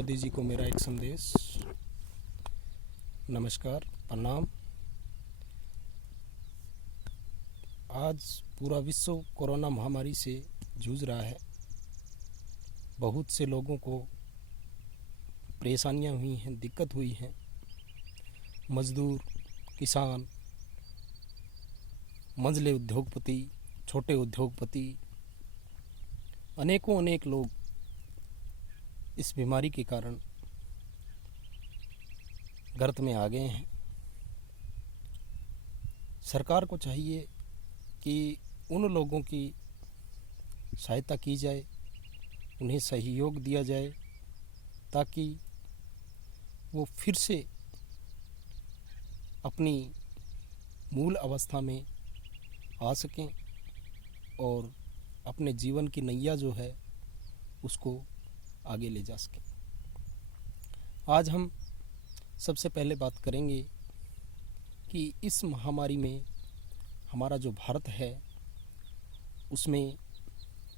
मोदी जी को मेरा एक संदेश। नमस्कार, प्रणाम। आज पूरा विश्व कोरोना महामारी से जूझ रहा है। बहुत से लोगों को परेशानियां हुई हैं, दिक्कत हुई हैं। मजदूर, किसान, मंझले उद्योगपति, छोटे उद्योगपति, अनेक लोग इस बीमारी के कारण गर्त में आ गए हैं। सरकार को चाहिए कि उन लोगों की सहायता की जाए, उन्हें सहयोग दिया जाए ताकि वो फिर से अपनी मूल अवस्था में आ सकें और अपने जीवन की नैया जो है उसको आगे ले जा सकें। आज हम सबसे पहले बात करेंगे कि इस महामारी में हमारा जो भारत है उसमें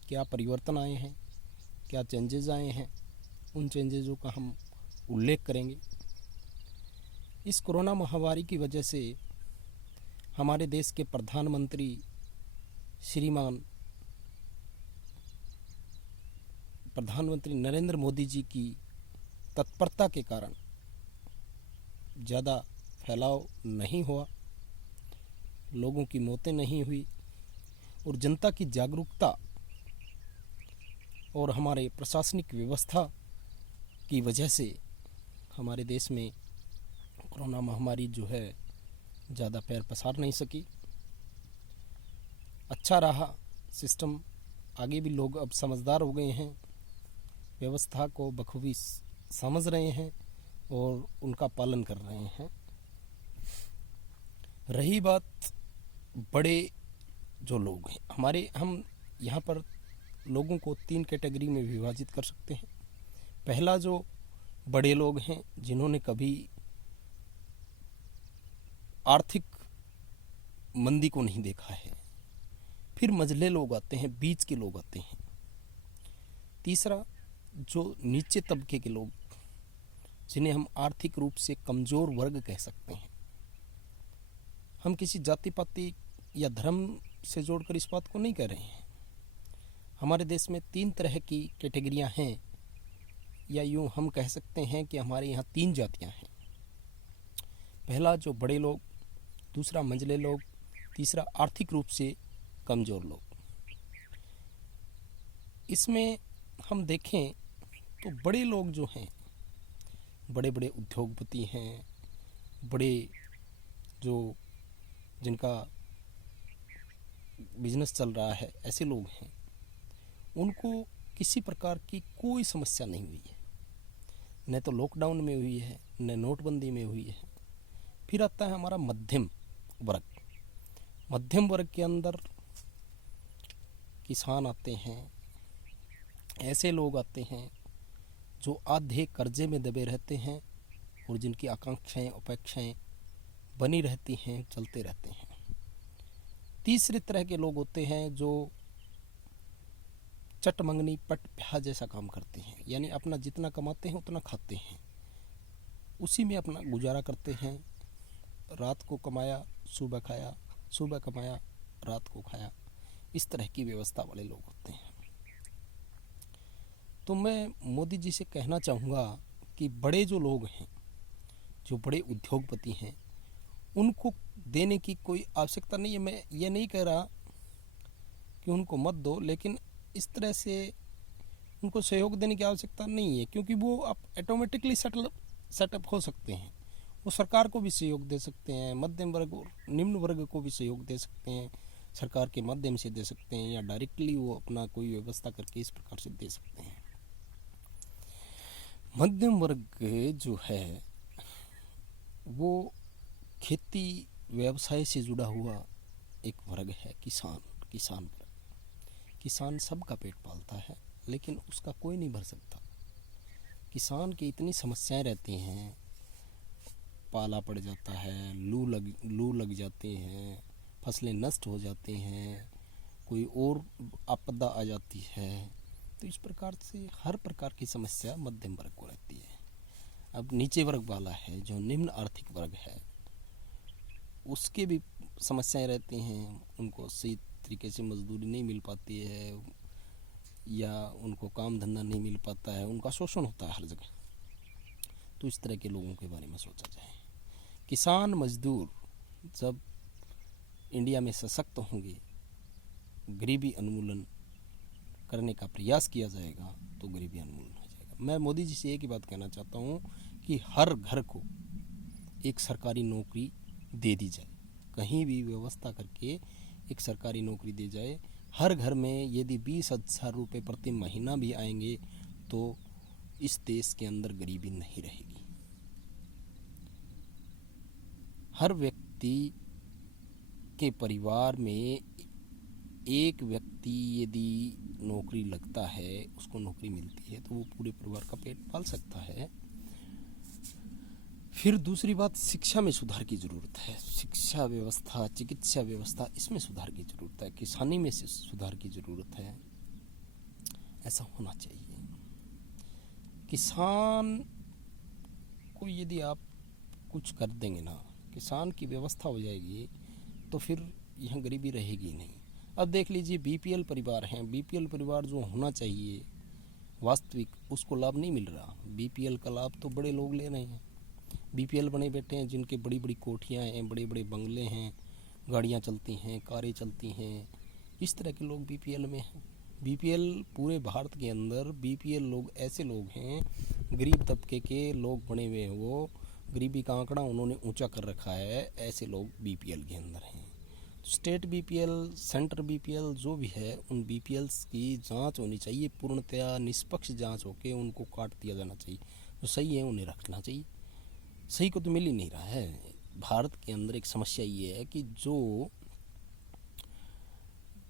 क्या परिवर्तन आए हैं, क्या चेंजेस आए हैं। उन चेंजेसों का हम उल्लेख करेंगे। इस कोरोना महामारी की वजह से हमारे देश के प्रधानमंत्री श्रीमान प्रधानमंत्री नरेंद्र मोदी जी की तत्परता के कारण ज़्यादा फैलाव नहीं हुआ, लोगों की मौतें नहीं हुई और जनता की जागरूकता और हमारे प्रशासनिक व्यवस्था की वजह से हमारे देश में कोरोना महामारी जो है ज़्यादा पैर पसार नहीं सकी। अच्छा रहा सिस्टम, आगे भी लोग अब समझदार हो गए हैं, व्यवस्था को बखूबी समझ रहे हैं और उनका पालन कर रहे हैं। रही बात बड़े जो लोग हैं हम यहाँ पर लोगों को 3 कैटेगरी में विभाजित कर सकते हैं। पहला जो बड़े लोग हैं जिन्होंने कभी आर्थिक मंदी को नहीं देखा है। फिर मझले लोग आते हैं, बीच के लोग आते हैं। तीसरा जो नीचे तबके के लोग जिन्हें हम आर्थिक रूप से कमज़ोर वर्ग कह सकते हैं। हम किसी जाति पाति या धर्म से जोड़कर इस बात को नहीं कह रहे हैं। हमारे देश में 3 तरह की कैटेगरियां हैं, या यूँ हम कह सकते हैं कि हमारे यहाँ 3 जातियां हैं। पहला जो बड़े लोग, दूसरा मंझले लोग, तीसरा आर्थिक रूप से कमज़ोर लोग। इसमें हम देखें तो बड़े लोग जो हैं, बड़े बड़े उद्योगपति हैं, बड़े जो जिनका बिजनेस चल रहा है, ऐसे लोग हैं, उनको किसी प्रकार की कोई समस्या नहीं हुई है। न तो लॉकडाउन में हुई है, न नोटबंदी में हुई है। फिर आता है हमारा मध्यम वर्ग। मध्यम वर्ग के अंदर किसान आते हैं, ऐसे लोग आते हैं जो आधे कर्जे में दबे रहते हैं और जिनकी आकांक्षाएं अपेक्षाएं बनी रहती हैं, चलते रहते हैं। तीसरे तरह के लोग होते हैं जो चट मंगनी पट प्याह जैसा काम करते हैं, यानी अपना जितना कमाते हैं उतना खाते हैं, उसी में अपना गुजारा करते हैं। रात को कमाया सुबह खाया, सुबह कमाया रात को खाया, इस तरह की व्यवस्था वाले लोग होते हैं। तो मैं मोदी जी से कहना चाहूँगा कि बड़े जो लोग हैं, जो बड़े उद्योगपति हैं, उनको देने की कोई आवश्यकता नहीं है। मैं ये नहीं कह रहा कि उनको मत दो, लेकिन इस तरह से उनको सहयोग देने की आवश्यकता नहीं है, क्योंकि वो अब ऑटोमेटिकली सेटअप हो सकते हैं। वो सरकार को भी सहयोग दे सकते हैं, मध्यम वर्ग और निम्न वर्ग को भी सहयोग दे सकते हैं, सरकार के माध्यम से दे सकते हैं, या डायरेक्टली वो अपना कोई व्यवस्था करके इस प्रकार से दे सकते हैं। मध्यम वर्ग जो है वो खेती व्यवसाय से जुड़ा हुआ एक वर्ग है, किसान वर्ग। किसान सबका पेट पालता है, लेकिन उसका कोई नहीं भर सकता। किसान की इतनी समस्याएं रहती हैं, पाला पड़ जाता है, लू लग जाते हैं, फसलें नष्ट हो जाती हैं, कोई और आपदा आ जाती है। तो इस प्रकार से हर प्रकार की समस्या मध्यम वर्ग को रहती है। अब नीचे वर्ग वाला है, जो निम्न आर्थिक वर्ग है, उसके भी समस्याएं रहती हैं। उनको सही तरीके से मजदूरी नहीं मिल पाती है, या उनको काम धंधा नहीं मिल पाता है, उनका शोषण होता है हर जगह। तो इस तरह के लोगों के बारे में सोचा जाए। किसान मजदूर जब इंडिया में सशक्त होंगे, गरीबी उन्मूलन करने का प्रयास किया जाएगा, तो गरीबी उन्मूलन हो जाएगा। मैं मोदी जी से एक ही बात कहना चाहता हूँ कि हर घर को एक सरकारी नौकरी दे दी जाए, कहीं भी व्यवस्था करके एक सरकारी नौकरी दी जाए। हर घर में यदि 20,000 रुपये प्रति महीना भी आएंगे तो इस देश के अंदर गरीबी नहीं रहेगी। हर व्यक्ति के परिवार में एक व्यक्ति यदि नौकरी लगता है, उसको नौकरी मिलती है, तो वो पूरे परिवार का पेट पाल सकता है। फिर दूसरी बात, शिक्षा में सुधार की ज़रूरत है। शिक्षा व्यवस्था, चिकित्सा व्यवस्था, इसमें सुधार की ज़रूरत है। किसानी में सुधार की ज़रूरत है। ऐसा होना चाहिए। किसान को यदि आप कुछ कर देंगे ना, किसान की व्यवस्था हो जाएगी, तो फिर यहाँ गरीबी रहेगी नहीं। अब देख लीजिए, बीपीएल परिवार हैं, बीपीएल परिवार जो होना चाहिए वास्तविक, उसको लाभ नहीं मिल रहा। बीपीएल का लाभ तो बड़े लोग ले रहे हैं। बीपीएल बने बैठे हैं, जिनके बड़ी बड़ी कोठियाँ हैं, बड़े बड़े बंगले हैं, गाड़ियाँ चलती हैं, कारें चलती हैं, इस तरह के लोग बीपीएल में हैं। बीपीएल पूरे भारत के अंदर बीपीएल लोग ऐसे लोग हैं, गरीब तबके के लोग बने हुए हैं। वो गरीबी का आंकड़ा उन्होंने ऊंचा कर रखा है, ऐसे लोग बीपीएल के अंदर हैं। स्टेट बीपीएल, सेंटर बीपीएल जो भी है, उन बीपीएल्स की जांच होनी चाहिए, पूर्णतया निष्पक्ष जांच होकर उनको काट दिया जाना चाहिए। जो सही है उन्हें रखना चाहिए। सही को तो मिल ही नहीं रहा है। भारत के अंदर एक समस्या ये है कि जो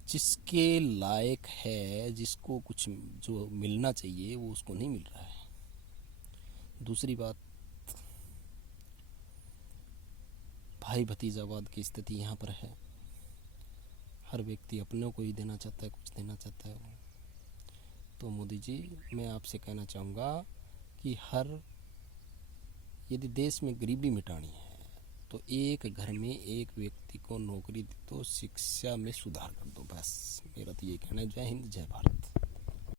जिसके लायक है, जिसको कुछ जो मिलना चाहिए, वो उसको नहीं मिल रहा है। दूसरी बात, भाई भतीजावाद की स्थिति यहाँ पर है। हर व्यक्ति अपनों को ही देना चाहता है, कुछ देना चाहता है। तो मोदी जी, मैं आपसे कहना चाहूँगा कि यदि देश में गरीबी मिटानी है, तो एक घर में एक व्यक्ति को नौकरी दे दो, शिक्षा में सुधार कर दो। बस मेरा तो ये कहना है। जय हिंद, जय भारत।